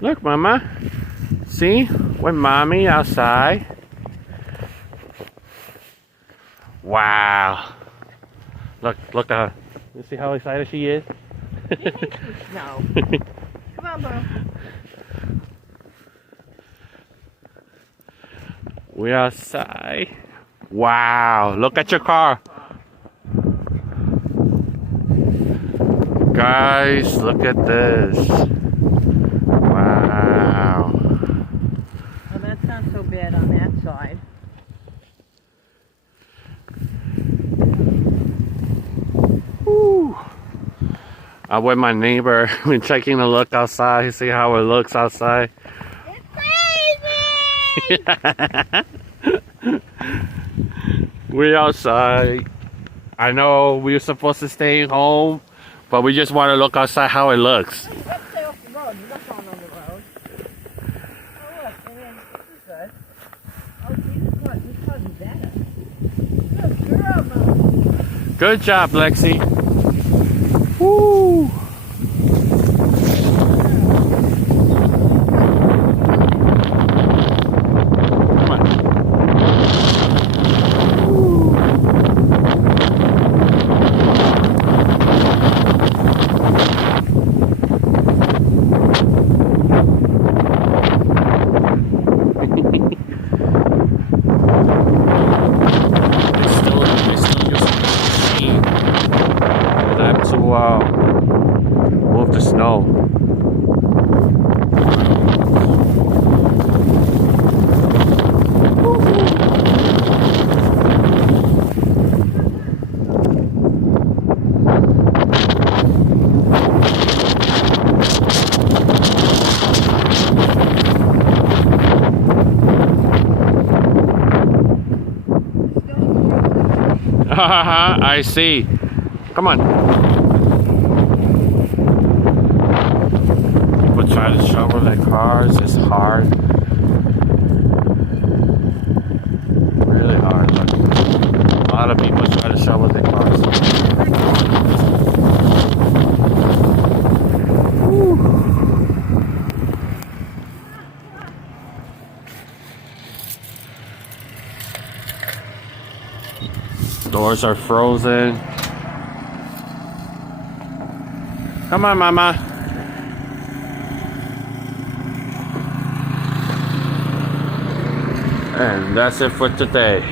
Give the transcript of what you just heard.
Look, Mama. See? With Mommy outside. Wow. Look at her. You see how excited she is? No. Come on, bro. We're outside. Wow. Look at your car. Guys, look at this. Wow. Well, that's not so bad on that side. Woo. I'm with my neighbor. We're taking a look outside. See how it looks outside. It's crazy! We're outside. I know we're supposed to stay home, but we just want to look outside how it looks. Let's stay off the road. You're not going on the road. Oh, look. This is good. Oh, this car's better. Good girl, Mom. Good job, Lexi. Woo! Come on. Move the snow. I see. Come on. People try to shovel their cars. It's hard. Really hard. Look. A lot of people try to shovel their cars. Woo. Doors are frozen. Come on, Mama. And that's it for today.